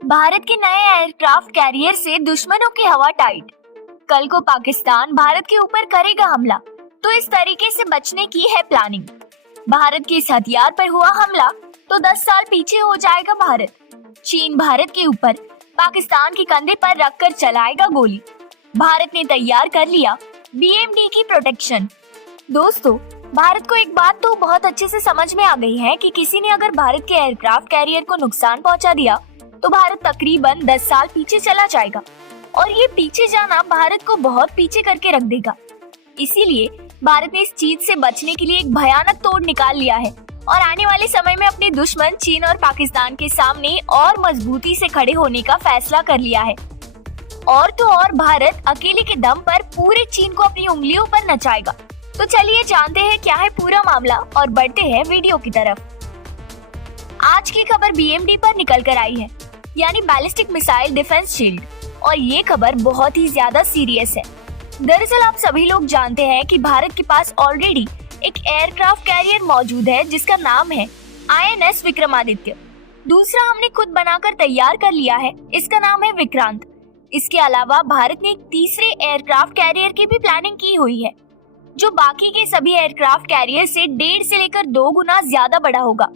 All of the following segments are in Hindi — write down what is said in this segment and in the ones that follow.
भारत के नए एयरक्राफ्ट कैरियर से दुश्मनों की हवा टाइट। कल को पाकिस्तान भारत के ऊपर करेगा हमला, तो इस तरीके से बचने की है प्लानिंग। भारत के इस हथियार पर हुआ हमला तो 10 साल पीछे हो जाएगा भारत। चीन भारत के ऊपर पाकिस्तान के कंधे पर रखकर चलाएगा गोली। भारत ने तैयार कर लिया BMD की प्रोटेक्शन। दोस्तों, भारत को एक बात तो बहुत अच्छे से समझ में आ गई है कि किसी ने अगर भारत के एयरक्राफ्ट कैरियर को नुकसान पहुंचा दिया तो भारत तकरीबन 10 साल पीछे चला जाएगा, और ये पीछे जाना भारत को बहुत पीछे करके रख देगा। इसीलिए भारत ने इस चीज से बचने के लिए एक भयानक तोड़ निकाल लिया है और आने वाले समय में अपने दुश्मन चीन और पाकिस्तान के सामने और मजबूती से खड़े होने का फैसला कर लिया है। और तो और भारत अकेले के दम पर पूरे चीन को अपनी उंगलियों पर नचाएगा। तो चलिए जानते हैं क्या है पूरा मामला और बढ़ते हैं वीडियो की तरफ। आज की खबर BMD पर निकल कर आई है, यानी बैलिस्टिक मिसाइल डिफेंस शील्ड, और ये खबर बहुत ही ज्यादा सीरियस है। दरअसल आप सभी लोग जानते हैं कि भारत के पास ऑलरेडी एक एयरक्राफ्ट कैरियर मौजूद है जिसका नाम है INS विक्रमादित्य। दूसरा हमने खुद बनाकर तैयार कर लिया है, इसका नाम है विक्रांत। इसके अलावा भारत ने एक तीसरे एयरक्राफ्ट कैरियर की भी प्लानिंग की हुई है, जो बाकी के सभी एयरक्राफ्ट कैरियर से 1.5 से लेकर 2 गुना ज्यादा बड़ा होगा,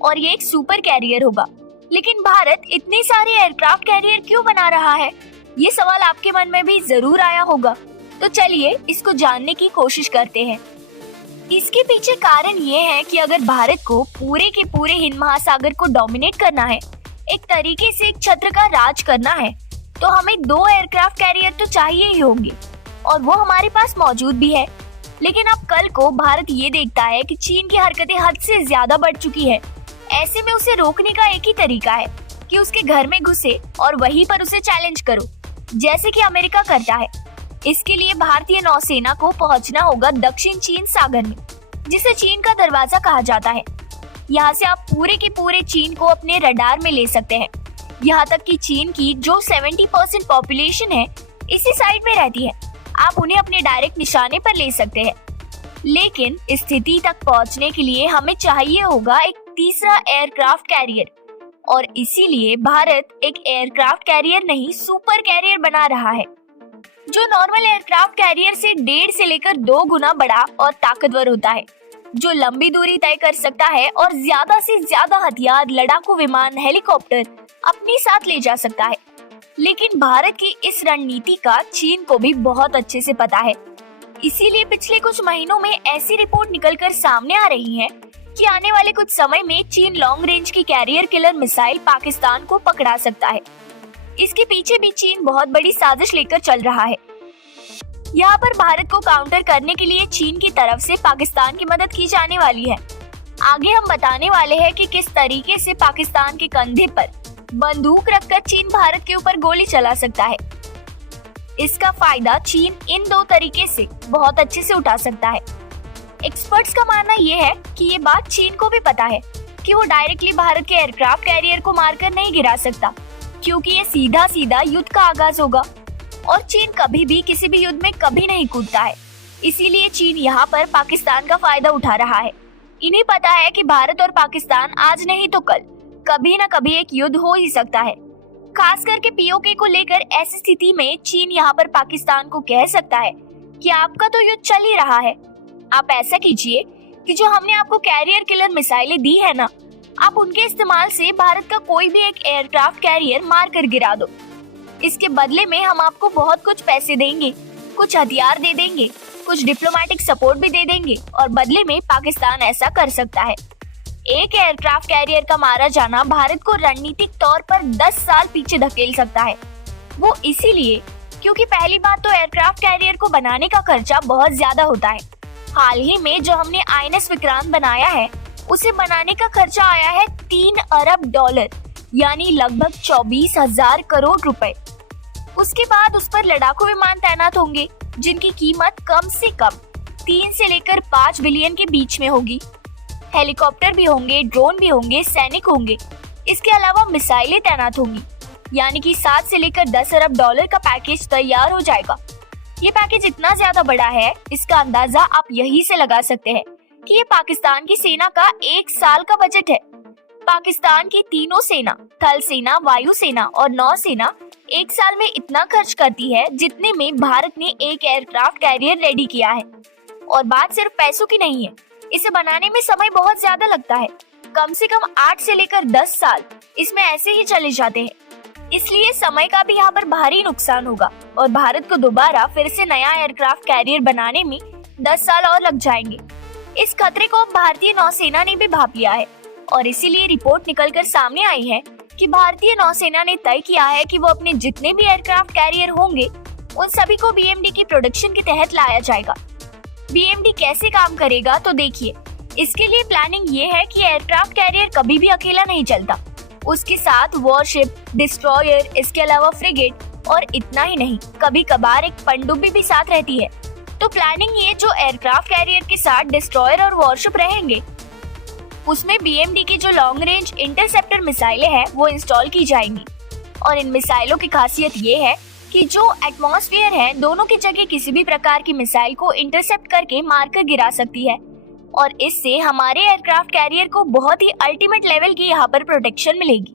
और ये एक सुपर कैरियर होगा। लेकिन भारत इतने सारे एयरक्राफ्ट कैरियर क्यों बना रहा है, ये सवाल आपके मन में भी जरूर आया होगा। तो चलिए इसको जानने की कोशिश करते हैं। इसके पीछे कारण ये है कि अगर भारत को पूरे के पूरे हिंद महासागर को डोमिनेट करना है, एक तरीके से एक छत्र का राज करना है, तो हमें 2 एयरक्राफ्ट कैरियर तो चाहिए ही होंगे, और वो हमारे पास मौजूद भी है। लेकिन अब कल को भारत ये देखता है कि चीन की हरकतें हद से ज्यादा बढ़ चुकी है। ऐसे में उसे रोकने का एक ही तरीका है कि उसके घर में घुसे और वहीं पर उसे चैलेंज करो, जैसे कि अमेरिका करता है। इसके लिए भारतीय नौसेना को पहुंचना होगा दक्षिण चीन सागर में, जिसे चीन का दरवाजा कहा जाता है। यहाँ से आप पूरे के पूरे चीन को अपने रडार में ले सकते हैं। यहाँ तक कि चीन की जो 70% पॉपुलेशन है इसी साइड में रहती है, आप उन्हें अपने डायरेक्ट निशाने पर ले सकते हैं। लेकिन इस स्थिति तक पहुंचने के लिए हमें चाहिए होगा एक तीसरा एयरक्राफ्ट कैरियर, और इसीलिए भारत एक एयरक्राफ्ट कैरियर नहीं सुपर कैरियर बना रहा है, जो नॉर्मल एयरक्राफ्ट कैरियर से 1.5 से लेकर 2 गुना बड़ा और ताकतवर होता है, जो लंबी दूरी तय कर सकता है और ज्यादा से ज्यादा हथियार, लड़ाकू विमान, हेलीकॉप्टर अपने साथ ले जा सकता है। लेकिन भारत की इस रणनीति का चीन को भी बहुत अच्छे से पता है। इसीलिए पिछले कुछ महीनों में ऐसी रिपोर्ट निकलकर सामने आ रही है कि आने वाले कुछ समय में चीन लॉन्ग रेंज की कैरियर किलर मिसाइल पाकिस्तान को पकड़ा सकता है। इसके पीछे भी चीन बहुत बड़ी साजिश लेकर चल रहा है। यहाँ पर भारत को काउंटर करने के लिए चीन की तरफ से पाकिस्तान की मदद की जाने वाली है। आगे हम बताने वाले हैं कि किस तरीके से पाकिस्तान के कंधे पर बंदूक रखकर चीन भारत के ऊपर गोली चला सकता है। इसका फायदा चीन इन 2 तरीके से बहुत अच्छे से उठा सकता है। एक्सपर्ट्स का मानना ये है कि ये बात चीन को भी पता है कि वो डायरेक्टली भारत के एयरक्राफ्ट कैरियर को मारकर नहीं गिरा सकता, क्योंकि ये सीधा सीधा युद्ध का आगाज होगा, और चीन कभी भी किसी भी युद्ध में कभी नहीं कूदता है। इसीलिए चीन यहाँ पर पाकिस्तान का फायदा उठा रहा है। इन्हें पता है कि भारत और पाकिस्तान आज नहीं तो कल कभी न कभी एक युद्ध हो ही सकता है। खास करके POK को लेकर ऐसी स्थिति में चीन यहाँ पर पाकिस्तान को कह सकता है कि आपका तो युद्ध चल ही रहा है, आप ऐसा कीजिए कि जो हमने आपको कैरियर किलर मिसाइलें दी है ना, आप उनके इस्तेमाल से भारत का कोई भी एक एयरक्राफ्ट कैरियर मार कर गिरा दो। इसके बदले में हम आपको बहुत कुछ पैसे देंगे, कुछ हथियार दे देंगे, कुछ डिप्लोमेटिक सपोर्ट भी दे देंगे, और बदले में पाकिस्तान ऐसा कर सकता है। एक एयरक्राफ्ट कैरियर का मारा जाना भारत को रणनीतिक तौर पर 10 साल पीछे धकेल सकता है। वो इसीलिए क्योंकि पहली बात तो एयरक्राफ्ट कैरियर को बनाने का खर्चा बहुत ज्यादा होता है। हाल ही में जो हमने INS विक्रांत बनाया है, उसे बनाने का खर्चा आया है $3 अरब, यानी लगभग 24,000 करोड़ रुपए। उसके बाद उस पर लड़ाकू विमान तैनात होंगे, जिनकी कीमत कम से कम 3 से लेकर 5 बिलियन के बीच में होगी। हेलीकॉप्टर भी होंगे, ड्रोन भी होंगे, सैनिक होंगे। इसके अलावा मिसाइलें तैनात होंगी, यानी कि 7 से लेकर $10 अरब का पैकेज तैयार हो जाएगा। ये पैकेज इतना ज्यादा बड़ा है, इसका अंदाजा आप यहीं से लगा सकते हैं कि ये पाकिस्तान की सेना का 1 साल का बजट है। पाकिस्तान की तीनों सेना, थल सेना, वायु सेना और नौसेना एक साल में इतना खर्च करती है जितने में भारत ने एक एयरक्राफ्ट कैरियर रेडी किया है। और बात सिर्फ पैसों की नहीं है, इसे बनाने में समय बहुत ज्यादा लगता है। कम से कम 8 से लेकर 10 साल इसमें ऐसे ही चले जाते हैं। इसलिए समय का भी यहाँ पर भारी नुकसान होगा और भारत को दोबारा फिर से नया एयरक्राफ्ट कैरियर बनाने में 10 साल और लग जाएंगे। इस खतरे को भारतीय नौसेना ने भी भांप लिया है और इसीलिए रिपोर्ट निकलकर सामने आई है कि भारतीय नौसेना ने तय किया है कि वो अपने जितने भी एयरक्राफ्ट कैरियर होंगे उन सभी को बीएमडी की प्रोडक्शन के तहत लाया जाएगा। बीएमडी कैसे काम करेगा तो देखिए, इसके लिए प्लानिंग ये है कि एयरक्राफ्ट कैरियर कभी भी अकेला नहीं चलता, उसके साथ वॉरशिप, डिस्ट्रॉयर, इसके अलावा फ्रिगेट और इतना ही नहीं, कभी कभार एक पनडुब्बी भी साथ रहती है। तो प्लानिंग ये जो एयरक्राफ्ट कैरियर के साथ डिस्ट्रॉयर और वॉरशिप रहेंगे उसमें बीएमडी की जो लॉन्ग रेंज इंटरसेप्टर मिसाइलें हैं वो इंस्टॉल की जाएंगी। और इन मिसाइलों की खासियत ये है कि जो एटमॉस्फेयर है दोनों की जगह किसी भी प्रकार की मिसाइल को इंटरसेप्ट करके मारकर गिरा सकती है और इससे हमारे एयरक्राफ्ट कैरियर को बहुत ही अल्टीमेट लेवल की यहाँ पर प्रोटेक्शन मिलेगी।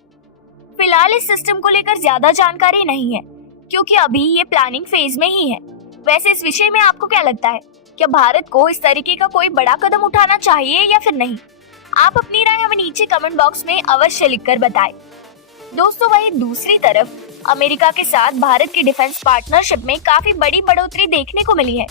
फिलहाल इस सिस्टम को लेकर ज्यादा जानकारी नहीं है क्योंकि अभी ये प्लानिंग फेज में ही है। वैसे इस विषय में आपको क्या लगता है, क्या भारत को इस तरीके का कोई बड़ा कदम उठाना चाहिए या फिर नहीं? आप अपनी राय हमें नीचे कमेंट बॉक्स में अवश्य लिखकर बताएं। दोस्तों, वहीं दूसरी तरफ अमेरिका के साथ भारत की डिफेंस पार्टनरशिप में काफी बड़ी बढ़ोतरी देखने को मिली है,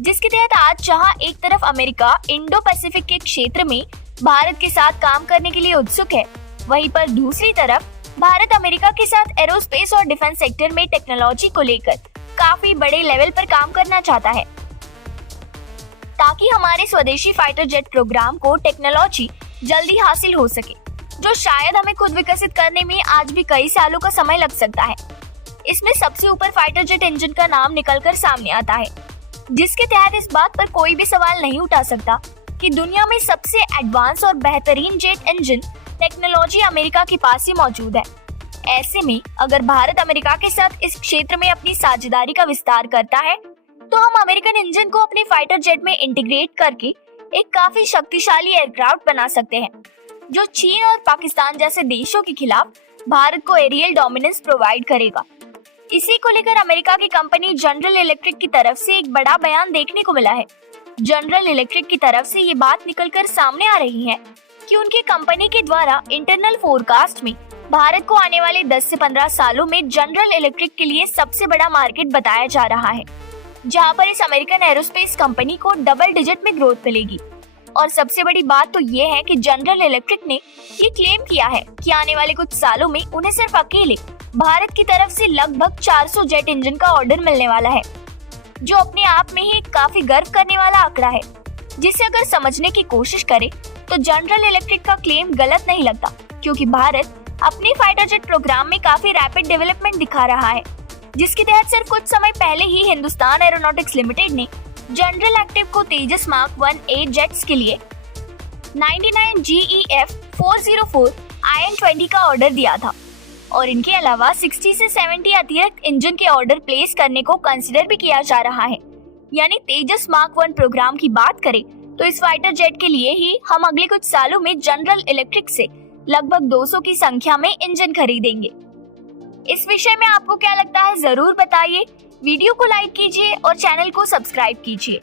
जिसके तहत आज जहां एक तरफ अमेरिका इंडो पैसिफिक के क्षेत्र में भारत के साथ काम करने के लिए उत्सुक है, वहीं पर दूसरी तरफ भारत अमेरिका के साथ एरोस्पेस और डिफेंस सेक्टर में टेक्नोलॉजी को लेकर काफी बड़े लेवल पर काम करना चाहता है ताकि हमारे स्वदेशी फाइटर जेट प्रोग्राम को टेक्नोलॉजी जल्दी हासिल हो सके, जो शायद हमें खुद विकसित करने में आज भी कई सालों का समय लग सकता है। इसमें सबसे ऊपर फाइटर जेट इंजन का नाम निकलकर सामने आता है, जिसके तहत इस बात पर कोई भी सवाल नहीं उठा सकता कि दुनिया में सबसे एडवांस और बेहतरीन जेट इंजन टेक्नोलॉजी अमेरिका के पास ही मौजूद है। ऐसे में अगर भारत अमेरिका के साथ इस क्षेत्र में अपनी साझेदारी का विस्तार करता है तो हम अमेरिकन इंजन को अपने फाइटर जेट में इंटीग्रेट करके एक काफी शक्तिशाली एयरक्राफ्ट बना सकते हैं, जो चीन और पाकिस्तान जैसे देशों के खिलाफ भारत को एरियल डोमिनेंस प्रोवाइड करेगा। इसी को लेकर अमेरिका की कंपनी जनरल इलेक्ट्रिक की तरफ से एक बड़ा बयान देखने को मिला है। जनरल इलेक्ट्रिक की तरफ से ये बात निकलकर सामने आ रही है कि उनकी कंपनी के द्वारा इंटरनल फोरकास्ट में भारत को आने वाले 10 से 15 सालों में जनरल इलेक्ट्रिक के लिए सबसे बड़ा मार्केट बताया जा रहा है, जहां पर इस अमेरिकन एरोस्पेस कंपनी को डबल डिजिट में ग्रोथ मिलेगी। और सबसे बड़ी बात तो ये है कि जनरल इलेक्ट्रिक ने ये क्लेम किया है कि आने वाले कुछ सालों में उन्हें सिर्फ अकेले भारत की तरफ से लगभग 400 जेट इंजन का ऑर्डर मिलने वाला है, जो अपने आप में ही काफी गर्व करने वाला आंकड़ा है, जिसे अगर समझने की कोशिश करें तो जनरल इलेक्ट्रिक का क्लेम गलत नहीं लगता, क्योंकि भारत अपने फाइटर जेट प्रोग्राम में काफी रैपिड डेवलपमेंट दिखा रहा है, जिसके तहत सिर्फ कुछ समय पहले ही हिंदुस्तान एरोनॉटिक्स लिमिटेड ने जनरल एक्टिव को तेजस मार्क 1A जेट्स के लिए 99 GEF 404 IN-20 का ऑर्डर दिया था और इनके अलावा 60 से 70 अतिरिक्त इंजन के ऑर्डर प्लेस करने को कंसिडर भी किया जा रहा है। यानी तेजस मार्क 1 प्रोग्राम की बात करें तो इस फाइटर जेट के लिए ही हम अगले कुछ सालों में जनरल इलेक्ट्रिक से लगभग 200 की संख्या में इंजन खरीदेंगे। इस विषय में आपको क्या लगता है, जरूर बताइए। वीडियो को लाइक कीजिए और चैनल को सब्सक्राइब कीजिए।